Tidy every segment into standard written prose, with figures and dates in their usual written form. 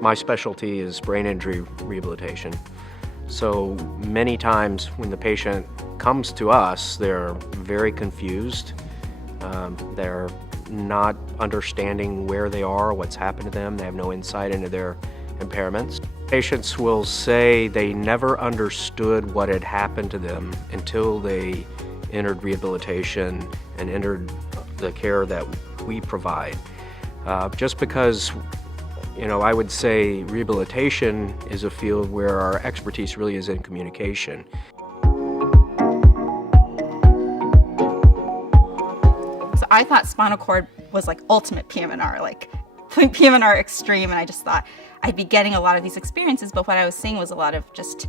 My specialty is brain injury rehabilitation. So many times when the patient comes to us, they're very confused. They're not understanding where they are, what's happened to them. They have no insight into their impairments. Patients will say they never understood what had happened to them until they entered rehabilitation and entered the care that we provide. Just because, I would say rehabilitation is a field where our expertise really is in communication. So I thought spinal cord was like ultimate PM&R, like PM&R extreme, and I just thought I'd be getting a lot of these experiences, but what I was seeing was a lot of just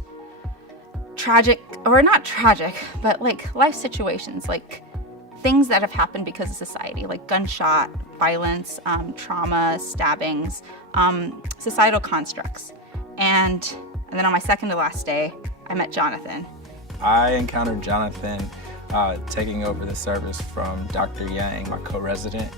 tragic, or not tragic, but like life situations, like things that have happened because of society, like gunshot, violence, trauma, stabbings, societal constructs. And then on my second to last day, I met Jonathan. I encountered Jonathan taking over the service from Dr. Yang, my co-resident.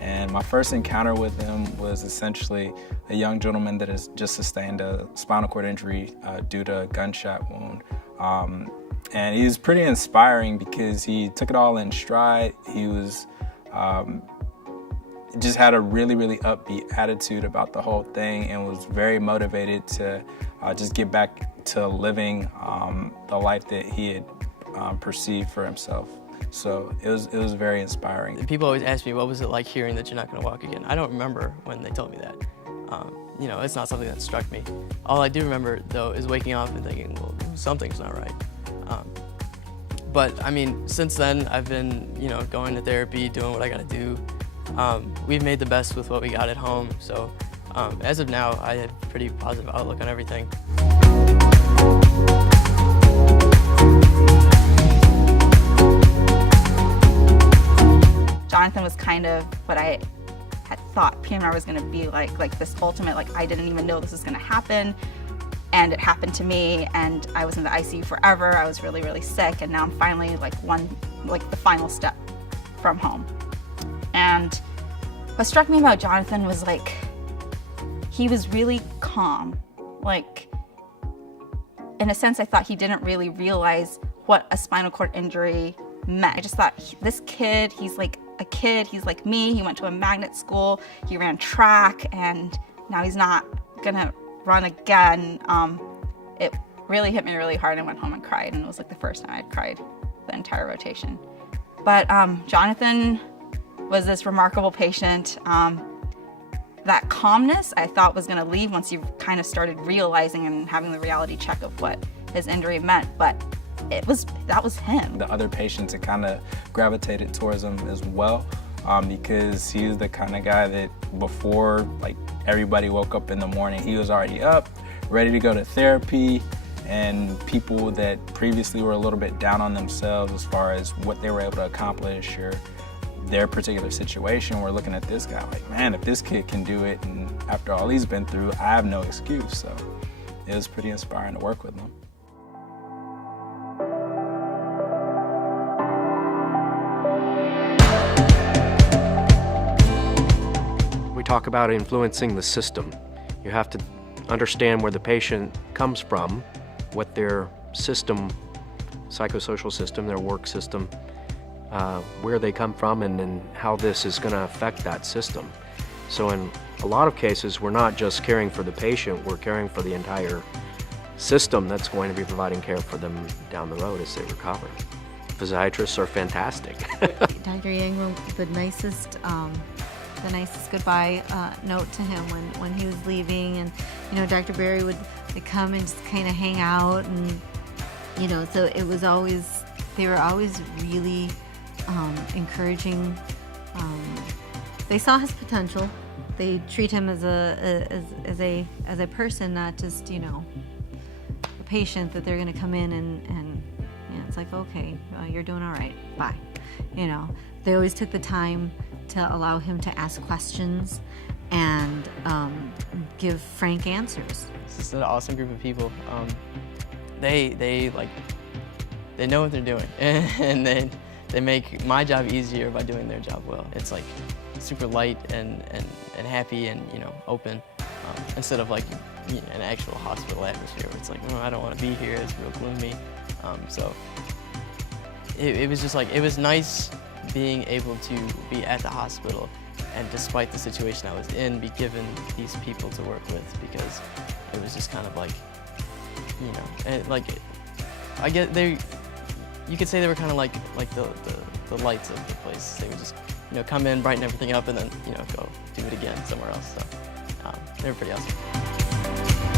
And my first encounter with him was essentially a young gentleman that has just sustained a spinal cord injury due to a gunshot wound. And he was pretty inspiring because he took it all in stride. He was just had a really, really upbeat attitude about the whole thing and was very motivated to just get back to living the life that he had perceived for himself. So it was very inspiring. People always ask me, what was it like hearing that you're not going to walk again? I don't remember when they told me that. It's not something that struck me. All I do remember, though, is waking up and thinking, well, something's not right. But I mean, since then, I've been, going to therapy, doing what I got to do. We've made the best with what we got at home. So as of now, I have a pretty positive outlook on everything. Jonathan was kind of what I had thought PM&R was going to be like this ultimate, like I didn't even know this was going to happen, and it happened to me, and I was in the ICU forever. I was really, really sick, and now I'm finally the final step from home. And what struck me about Jonathan was like he was really calm. Like in a sense, I thought he didn't really realize what a spinal cord injury meant. I just thought this kid, he's like a kid, he's like me, he went to a magnet school, he ran track, and now he's not gonna run again. It really hit me really hard. I went home and cried, and it was like the first time I'd cried the entire rotation. But Jonathan was this remarkable patient. That calmness I thought was gonna leave once you kind of started realizing and having the reality check of what his injury meant, but that was him. The other patients had kind of gravitated towards him as well because he was the kind of guy that before everybody woke up in the morning, he was already up, ready to go to therapy, and people that previously were a little bit down on themselves as far as what they were able to accomplish or their particular situation were looking at this guy like, man, if this kid can do it, and after all he's been through, I have no excuse. So it was pretty inspiring to work with him. We talk about influencing the system. You have to understand where the patient comes from, what their system, psychosocial system, their work system, where they come from, and then how this is going to affect that system. So in a lot of cases, we're not just caring for the patient, we're caring for the entire system that's going to be providing care for them down the road as they recover. Physiatrists are fantastic. Dr. Yang wrote the nicest goodbye note to him when he was leaving, and Dr. Berry would come and just kind of hang out, and so it was always, they were always really encouraging. They saw his potential. They treat him as a person, not just a patient that they're going to come in and it's like, okay, you're doing all right, bye. They always took the time to allow him to ask questions and give frank answers. This is an awesome group of people. They know what they're doing, and they make my job easier by doing their job well. It's like super light and happy and open. instead of like an actual hospital atmosphere where it's like, oh, I don't want to be here, it's real gloomy. So it was just like, it was nice being able to be at the hospital and despite the situation I was in, be given these people to work with, because it was just kind of like, you know, and like, I get you could say they were kind of like the lights of the place. They would just, you know, come in, brighten everything up, and then, you know, go do it again somewhere else. So they were pretty awesome.